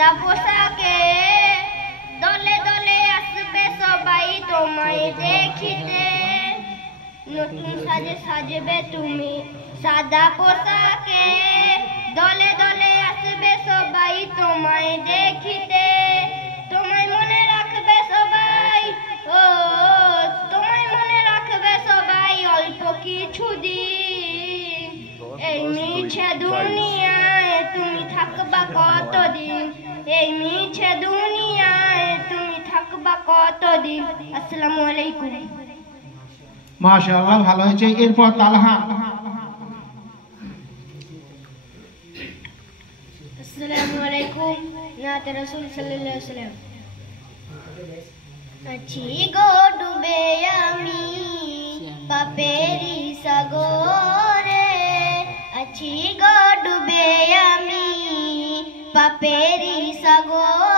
সাদা পোশাকে দলে দলে আসবে সবাই তোমায় দেখিতে নতুন সাজে সাজবে তুমি সাদা পোশাকে দলে দলে আসবে সবাই তোমায় দেখিতে তোমায় মনে রাখবে সবাই ও তোমায় মনে রাখবে সবাই অল্প কিছুদিন এই মিছে দুনিয়ায় তুমি থাকবা কতদিন এই মিছে দুনিয়ায় তুমি থাকবা কতদিন আসসালামু আলাইকুম মাশাআল্লাহ ভালো হয়েছে এরপর তালহা আসসালামু আলাইকুম নাত রাসূল সাল্লাল্লাহু আলাইহি ওয়াসাল্লাম আছি গো ডুবে আমি পাপেরি সাগরে আছি গো ডুবে আমি পাপেরি সাগরে